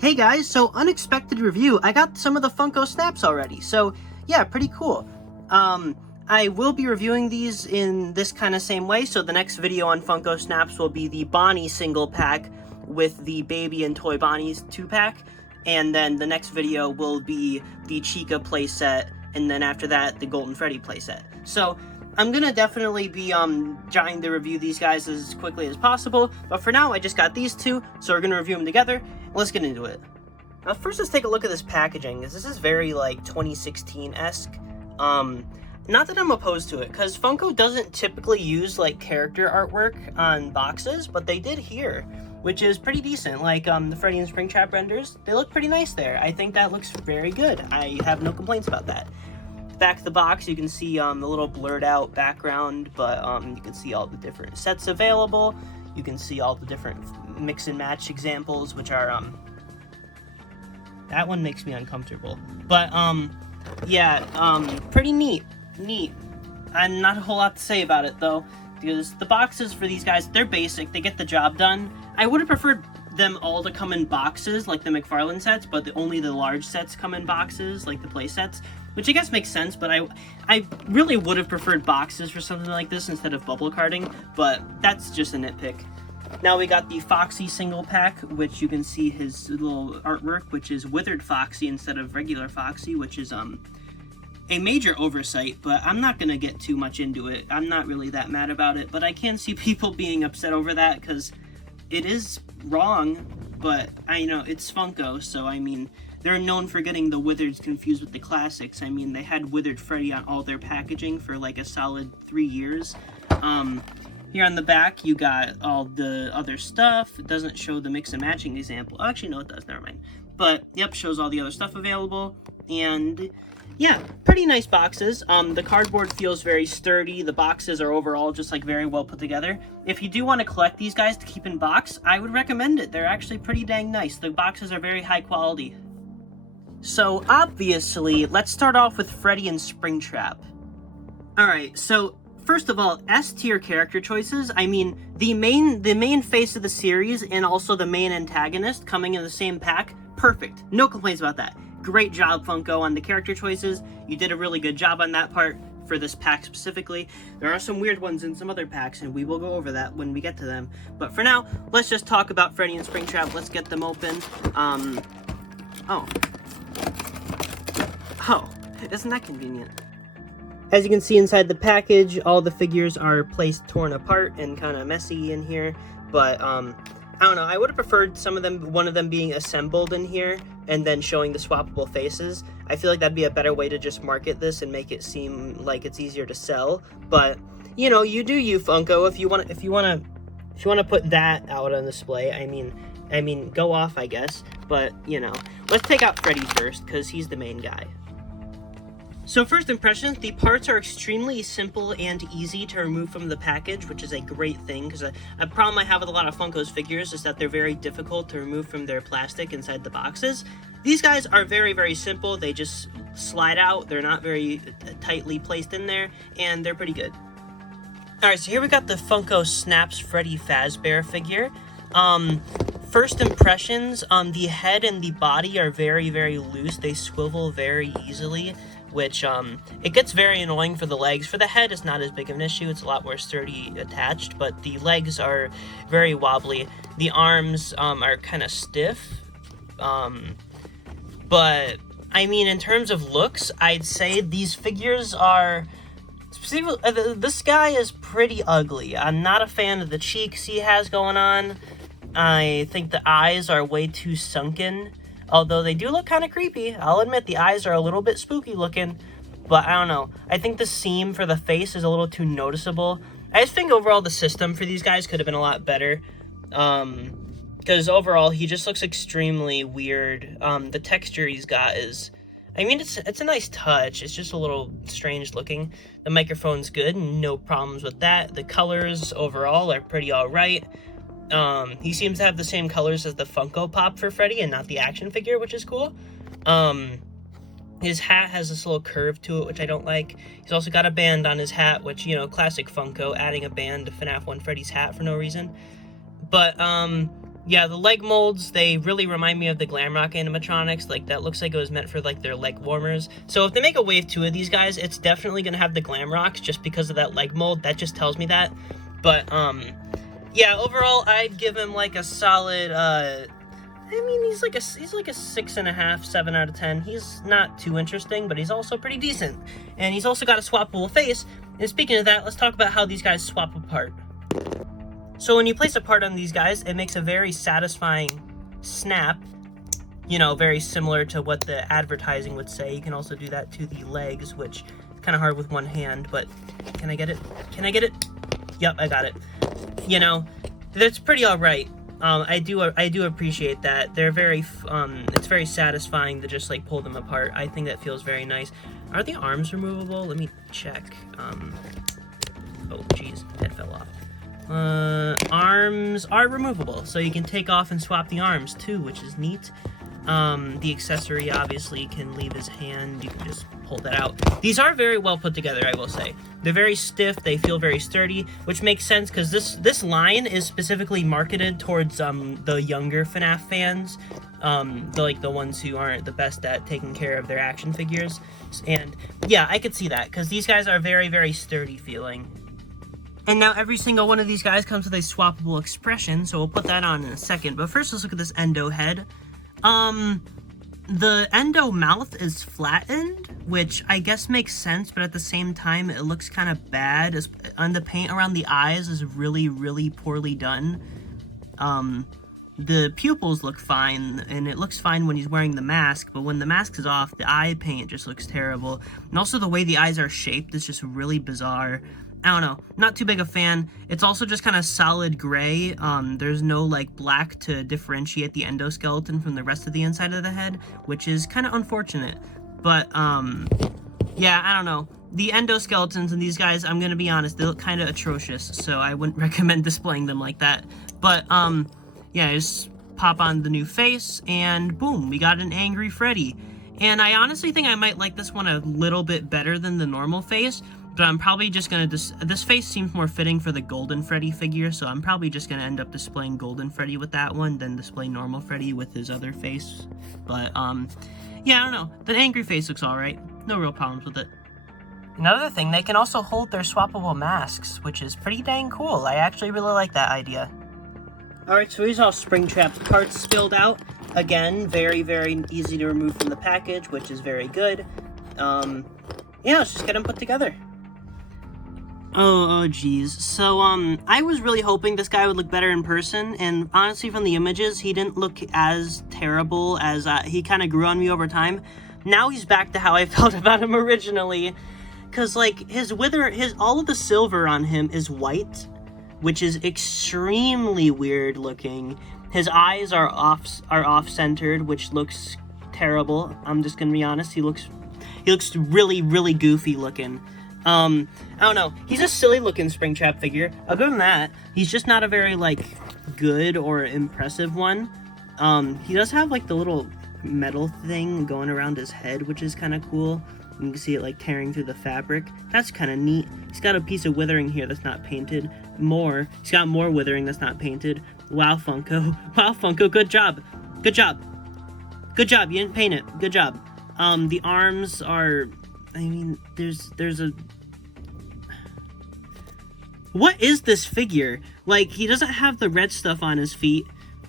Hey guys, so unexpected review. I got some of the Funko Snaps already, so yeah, pretty cool. I will be reviewing these in this kind of same way, so the next video on Funko Snaps will be the Bonnie single pack with the Baby and Toy Bonnie's 2-pack, and then the next video will be the Chica playset, and then after that, the Golden Freddy playset. So, I'm gonna definitely be trying to review these guys as quickly as possible, but for now I just got these two, so we're gonna review them together. Let's get into it. First, let's take a look at this packaging, because this is very like 2016-esque. Not that I'm opposed to it, because Funko doesn't typically use like character artwork on boxes, but they did here, which is pretty decent. Like the Freddy and Springtrap renders, they look pretty nice there. I think that looks very good. I have no complaints about that. Back of the box, you can see the little blurred out background, but you can see all the different sets available. You can see all the different mix and match examples, which are that one makes me uncomfortable, but yeah, pretty neat. And not a whole lot to say about it though, because the boxes for these guys, they're basic, they get the job done. I would have preferred them all to come in boxes like the McFarlane sets, but only the large sets come in boxes like the play sets, which I guess makes sense, but I really would have preferred boxes for something like this instead of bubble carding, but that's just a nitpick. Now we got the Foxy single pack, which you can see his little artwork, which is Withered Foxy instead of regular Foxy, which is a major oversight, but I'm not going to get too much into it. I'm not really that mad about it, but I can see people being upset over that because it is wrong, but I know it's Funko, so I mean, they're known for getting the Withereds confused with the classics. I mean, they had Withered Freddy on all their packaging for like a solid 3 years. Here on the back, you got all the other stuff. It doesn't show the mix and matching example. Oh, actually, no, it does. Never mind. But, yep, shows all the other stuff available. And, yeah, pretty nice boxes. The cardboard feels very sturdy. The boxes are overall just, like, very well put together. If you do want to collect these guys to keep in box, I would recommend it. They're actually pretty dang nice. The boxes are very high quality. So, obviously, let's start off with Freddy and Springtrap. Alright, so first of all, S-tier character choices. I mean, the main face of the series and also the main antagonist coming in the same pack, perfect. No complaints about that. Great job, Funko, on the character choices. You did a really good job on that part for this pack specifically. There are some weird ones in some other packs, and we will go over that when we get to them. But for now, let's just talk about Freddy and Springtrap. Let's get them open. Oh, isn't that convenient? As you can see inside the package, all the figures are placed torn apart and kind of messy in here, but I don't know, I would have preferred one of them being assembled in here and then showing the swappable faces. I feel like that'd be a better way to just market this and make it seem like it's easier to sell, but you know, you do you, Funko. If you want to put that out on display, I mean go off, I guess, but you know, let's take out Freddy first because he's the main guy. So first impressions, the parts are extremely simple and easy to remove from the package, which is a great thing, because a problem I have with a lot of Funko's figures is that they're very difficult to remove from their plastic inside the boxes. These guys are very, very simple. They just slide out. They're not very tightly placed in there, and they're pretty good. Alright, so here we got the Funko Snaps Freddy Fazbear figure. First impressions, the head and the body are very, very loose. They swivel very easily, which it gets very annoying for the legs. For the head, it's not as big of an issue. It's a lot more sturdy attached, but the legs are very wobbly. The arms are kind of stiff, but I mean, in terms of looks, I'd say these figures are this guy is pretty ugly. I'm not a fan of the cheeks he has going on. I think the eyes are way too sunken. Although they do look kind of creepy. I'll admit the eyes are a little bit spooky looking. But I don't know. I think the seam for the face is a little too noticeable. I just think overall the system for these guys could have been a lot better. Because overall he just looks extremely weird. The texture he's got is... I mean, it's a nice touch. It's just a little strange looking. The microphone's good. No problems with that. The colors overall are pretty alright. He seems to have the same colors as the Funko Pop for Freddy and not the action figure, which is cool. His hat has this little curve to it, which I don't like. He's also got a band on his hat, which, you know, classic Funko, adding a band to FNAF 1 Freddy's hat for no reason. But, Yeah, the leg molds, they really remind me of the Glamrock animatronics. Like, that looks like it was meant for, like, their leg warmers. So if they make a wave 2 of these guys, it's definitely gonna have the Glamrocks just because of that leg mold. That just tells me that. But, yeah, overall, I'd give him, like, a solid, I mean, he's like a 6.5, 7 out of 10. He's not too interesting, but he's also pretty decent. And he's also got a swappable face. And speaking of that, let's talk about how these guys swap apart. So when you place a part on these guys, it makes a very satisfying snap. You know, very similar to what the advertising would say. You can also do that to the legs, which is kind of hard with one hand, but can I get it? Can I get it? Yep, I got it. You know, that's pretty all right. I do appreciate that. They're very, it's very satisfying to just like pull them apart. I think that feels very nice. Are the arms removable? Let me check. Oh, geez, head fell off. Arms are removable, so you can take off and swap the arms too, which is neat. The accessory obviously can leave his hand. You can just pull that out. These are very well put together, I will say. They're very stiff. They feel very sturdy, which makes sense because this line is specifically marketed towards the younger FNAF fans, the ones who aren't the best at taking care of their action figures. And yeah, I could see that because these guys are very, very sturdy feeling. And now every single one of these guys comes with a swappable expression, so we'll put that on in a second. But first, let's look at this Endo head. The Endo mouth is flattened, which I guess makes sense, but at the same time, it looks kind of bad. And the paint around the eyes is really, really poorly done. The pupils look fine, and it looks fine when he's wearing the mask, but when the mask is off, the eye paint just looks terrible. And also the way the eyes are shaped is just really bizarre. I don't know, not too big a fan. It's also just kind of solid gray. There's no like black to differentiate the endoskeleton from the rest of the inside of the head, which is kind of unfortunate. But yeah, I don't know. The endoskeletons in these guys, I'm gonna be honest, they look kind of atrocious, so I wouldn't recommend displaying them like that. But yeah, just pop on the new face, and boom, we got an angry Freddy. And I honestly think I might like this one a little bit better than the normal face. But I'm probably just gonna this face seems more fitting for the Golden Freddy figure, so I'm probably just gonna end up displaying Golden Freddy with that one, than display normal Freddy with his other face. But yeah, I don't know. The angry face looks alright. No real problems with it. Another thing, they can also hold their swappable masks, which is pretty dang cool. I actually really like that idea. Alright, so here's all Springtrap's parts spilled out. Again, very, very easy to remove from the package, which is very good. Yeah, let's just get them put together. Oh, geez. So, I was really hoping this guy would look better in person, and honestly, from the images, he didn't look as terrible as, he kind of grew on me over time. Now he's back to how I felt about him originally, because, like, all of the silver on him is white, which is extremely weird looking. His eyes are off-centered, which looks terrible. I'm just gonna be honest, he looks really, really goofy looking. I don't know. He's a silly looking Springtrap figure. Other than that, he's just not a very, like, good or impressive one. He does have, like, the little metal thing going around his head, which is kind of cool. You can see it, like, tearing through the fabric. That's kind of neat. He's got a piece of withering here that's not painted. He's got more withering that's not painted. Wow, Funko. Wow, Funko, good job. Good job. Good job. You didn't paint it. Good job. The arms are... I mean, there's a... What is this figure? Like, he doesn't have the red stuff on his feet.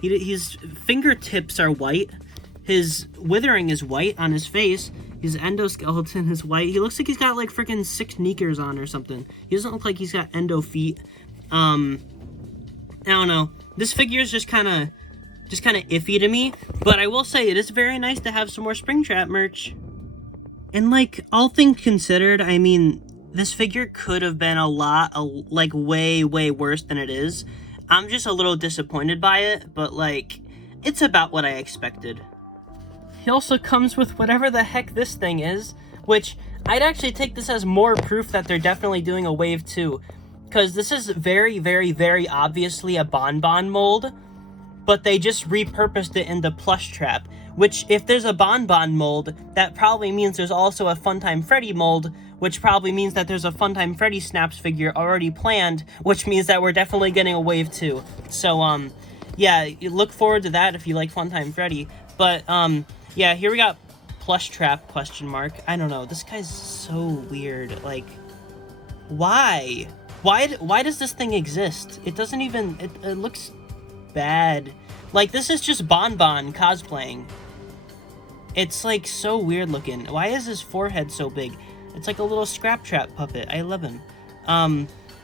His fingertips are white. His withering is white on his face. His endoskeleton is white. He looks like he's got, like, freaking 6 sneakers on or something. He doesn't look like he's got endo feet. I don't know. This figure is just kind of iffy to me. But I will say, it is very nice to have some more Springtrap merch. And, like, all things considered, I mean, this figure could have been like, way, way worse than it is. I'm just a little disappointed by it, but, like, it's about what I expected. He also comes with whatever the heck this thing is, which I'd actually take this as more proof that they're definitely doing a wave 2. Because this is very, very, very obviously a Bonbon mold, but they just repurposed it into Plushtrap. Which, if there's a Bonbon mold, that probably means there's also a Funtime Freddy mold, which probably means that there's a Funtime Freddy Snaps figure already planned, which means that we're definitely getting a wave 2. So, yeah, you look forward to that if you like Funtime Freddy. But, yeah, here we got Plushtrap, question mark. I don't know, this guy's so weird, like, why? Why does this thing exist? It doesn't even, it looks bad. Like, this is just Bonbon cosplaying. It's, like, so weird looking. Why is his forehead so big? It's like a little Scraptrap puppet. I love him. I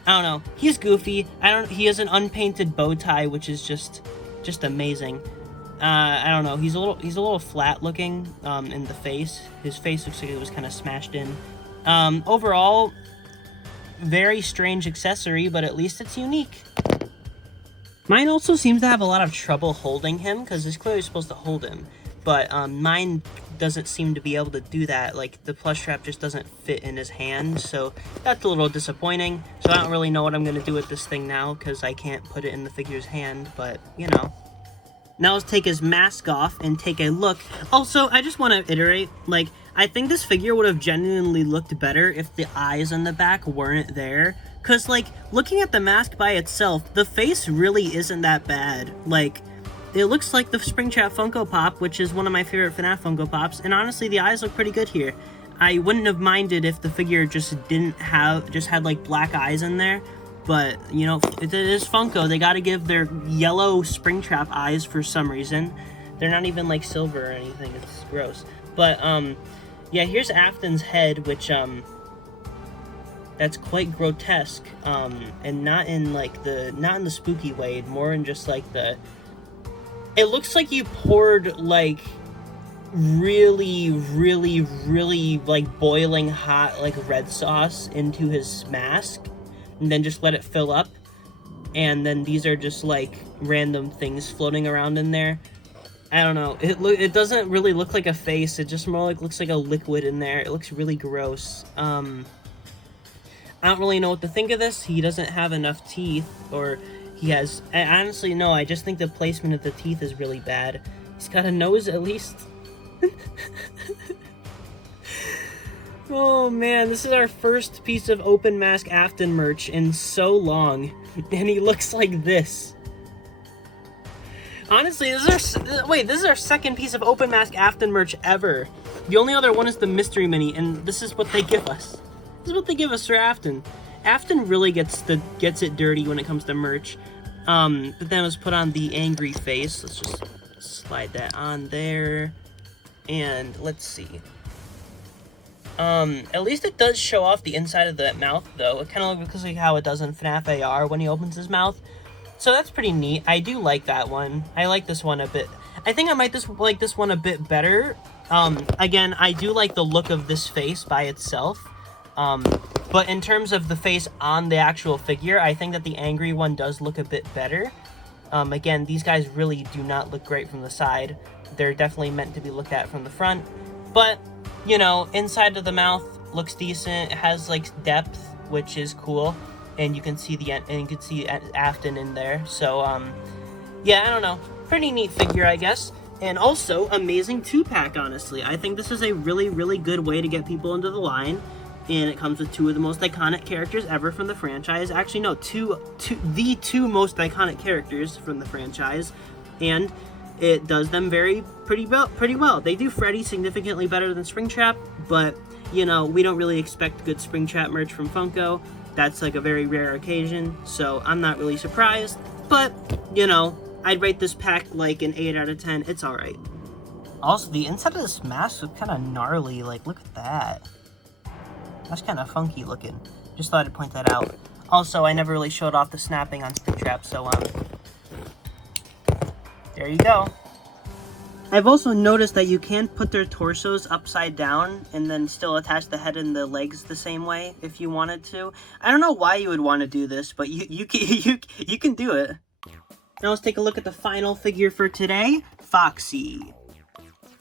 don't know. He's goofy. He has an unpainted bow tie, which is just amazing. I don't know. He's a little flat looking, in the face. His face looks like it was kind of smashed in. Overall, very strange accessory, but at least it's unique. Mine also seems to have a lot of trouble holding him, because it's clearly supposed to hold him. But, mine doesn't seem to be able to do that. Like, the Plushtrap just doesn't fit in his hand, so that's a little disappointing. So I don't really know what I'm going to do with this thing now, because I can't put it in the figure's hand, but, you know. Now let's take his mask off and take a look. Also, I just want to iterate, like, I think this figure would have genuinely looked better if the eyes on the back weren't there. Because, like, looking at the mask by itself, the face really isn't that bad. Like, it looks like the Springtrap Funko Pop, which is one of my favorite FNAF Funko Pops, and honestly, the eyes look pretty good here. I wouldn't have minded if the figure just had, like, black eyes in there. But, you know, it is Funko. They gotta give their yellow Springtrap eyes for some reason. They're not even, like, silver or anything. It's gross. But, yeah, here's Afton's head, which, that's quite grotesque. And not in, like, not in the spooky way. More in just, like, it looks like you poured, like, really, like, boiling hot, like, red sauce into his mask. And then just let it fill up, and then these are just like random things floating around in there. I don't know. It doesn't really look like a face. It just more like looks like a liquid in there. It looks really gross. I don't really know what to think of this. He doesn't have enough teeth, or he has. I honestly no. I just think the placement of the teeth is really bad. He's got a nose at least. Oh man, this is our first piece of open mask Afton merch in so long, and he looks like this. Honestly, this is our second piece of open mask Afton merch ever. The only other one is the mystery mini, and this is what they give us. This is what they give us for Afton. Afton really gets it dirty when it comes to merch. But then let's put on the angry face. Let's just slide that on there, and let's see. At least it does show off the inside of that mouth, though. It kind of looks like how it does in FNAF AR when he opens his mouth. So that's pretty neat. I do like that one. I like this one a bit. I think I might like this one a bit better. Again, I do like the look of this face by itself. But in terms of the face on the actual figure, I think that the angry one does look a bit better. Again, these guys really do not look great from the side. They're definitely meant to be looked at from the front. But you know, inside of the mouth looks decent. It has like depth, which is cool, and you can see Afton in there. So yeah, I don't know, pretty neat figure, I guess. And also amazing 2-pack. Honestly, I think this is a really good way to get people into the line, and it comes with two of the most iconic characters ever from the franchise. Actually, no, the two most iconic characters from the franchise, and it does them pretty well. They do Freddy significantly better than Springtrap, but, you know, we don't really expect good Springtrap merch from Funko. That's, like, a very rare occasion, so I'm not really surprised. But, you know, I'd rate this pack, like, an 8 out of 10. It's alright. Also, the inside of this mask is kind of gnarly. Like, look at that. That's kind of funky looking. Just thought I'd point that out. Also, I never really showed off the snapping on Springtrap, so, there you go. I've also noticed that you can put their torsos upside down and then still attach the head and the legs the same way if you wanted to. I don't know why you would want to do this, but you can do it. Now let's take a look at the final figure for today, Foxy.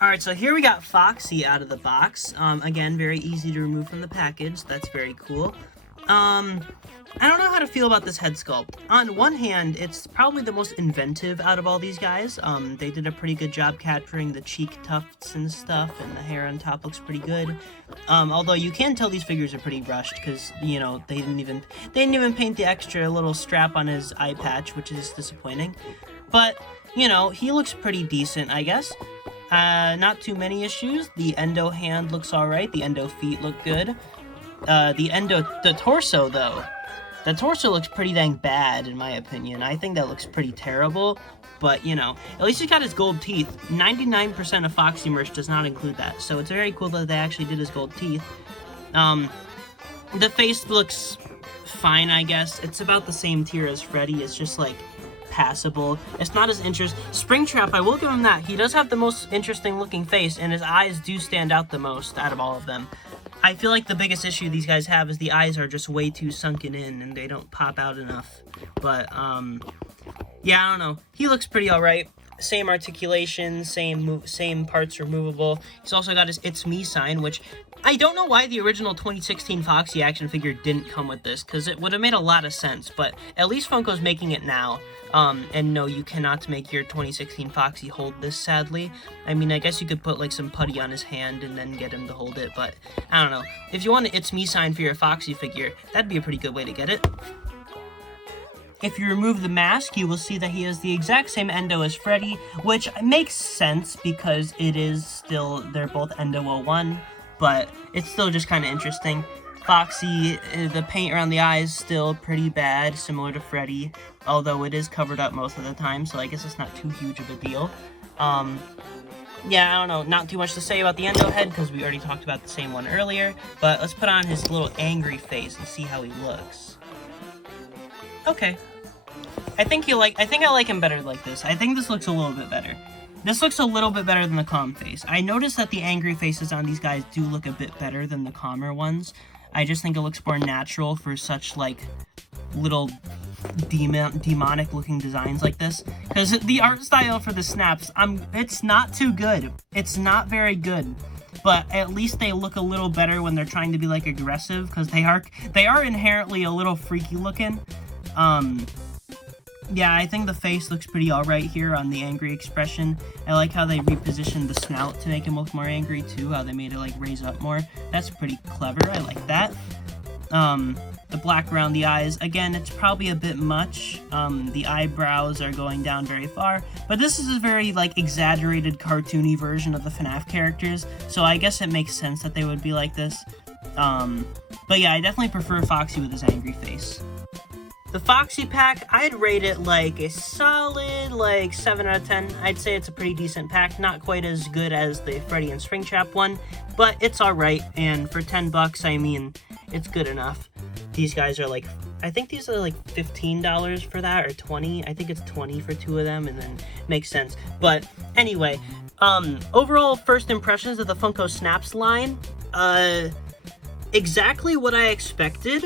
Alright, so here we got Foxy out of the box. Again, very easy to remove from the package. That's very cool. I don't know how to feel about this head sculpt. On one hand, it's probably the most inventive out of all these guys. They did a pretty good job capturing the cheek tufts and stuff, and the hair on top looks pretty good. Although you can tell these figures are pretty rushed, because, you know, they didn't even paint the extra little strap on his eye patch, which is disappointing. but, you know, he looks pretty decent, I guess. Not too many issues. The endo hand looks alright. The endo feet look good. The torso, though. The torso looks pretty dang bad, in my opinion. I think that looks pretty terrible. But, you know, at least he's got his gold teeth. 99% of Foxy merch does not include that. So it's very cool that they actually did his gold teeth. The face looks fine, I guess. It's about the same tier as Freddy. It's just, like, passable. It's not as interesting. Springtrap, I will give him that. He does have the most interesting looking face, and his eyes do stand out the most out of all of them. I feel like the biggest issue these guys have is the eyes are just way too sunken in, and they don't pop out enough. But, yeah, I don't know. He looks pretty alright. Same articulation, same parts removable. He's also got his It's Me sign, which I don't know why the original 2016 Foxy action figure didn't come with this, because it would have made a lot of sense, but at least Funko's making it now. And no, you cannot make your 2016 Foxy hold this, sadly. I mean, I guess you could put, like, some putty on his hand and then get him to hold it, but I don't know. If you want an It's Me sign for your Foxy figure, that'd be a pretty good way to get it. If you remove the mask, you will see that he has the exact same endo as Freddy, which makes sense because it is still, they're both endo 01, but it's still just kind of interesting. Foxy, the paint around the eyes still pretty bad, similar to Freddy, although it is covered up most of the time, so I guess it's not too huge of a deal. Yeah, I don't know, not too much to say about the endo head, because we already talked about the same one earlier, but let's put on his little angry face and see how he looks. Okay. I think I like him better like this. I think this looks a little bit better. This looks a little bit better than the calm face. I noticed that the angry faces on these guys do look a bit better than the calmer ones. I just think it looks more natural for such, like, little demonic-looking designs like this. Because the art style for the snaps, it's not too good. It's not very good. But at least they look a little better when they're trying to be, like, aggressive, because they are inherently a little freaky looking. Yeah, I think the face looks pretty alright here on the angry expression. I like how they repositioned the snout to make him look more angry too, how they made it like raise up more. That's pretty clever, I like that. The black around the eyes, again, it's probably a bit much. The eyebrows are going down very far, but this is a very like exaggerated cartoony version of the FNAF characters, so I guess it makes sense that they would be like this. But yeah, I definitely prefer Foxy with his angry face. The Foxy pack, I'd rate it like a solid, like, 7 out of 10. I'd say it's a pretty decent pack. Not quite as good as the Freddie and Springtrap one, but it's alright. And for 10 bucks, I mean, it's good enough. These guys are like, I think these are like $15 for that, or 20. I think it's 20 for 2 of them, and then makes sense. But anyway, overall first impressions of the Funko Snaps line, exactly what I expected.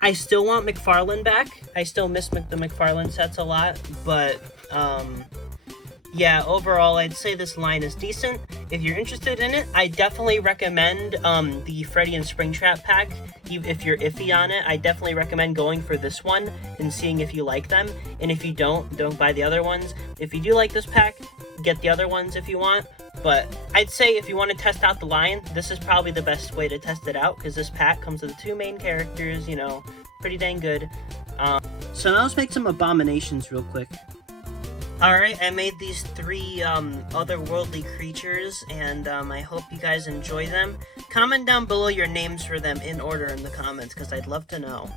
I still want McFarlane back. I still miss the McFarlane sets a lot, but, yeah, overall, I'd say this line is decent. If you're interested in it, I definitely recommend, the Freddy and Springtrap pack. If you're iffy on it, I definitely recommend going for this one and seeing if you like them, and if you don't buy the other ones. If you do like this pack, get the other ones if you want. But I'd say if you want to test out the line, this is probably the best way to test it out, because this pack comes with the 2 main characters, you know, pretty dang good. So now let's make some abominations real quick. Alright, I made these 3 otherworldly creatures, and I hope you guys enjoy them. Comment down below your names for them in order in the comments, because I'd love to know.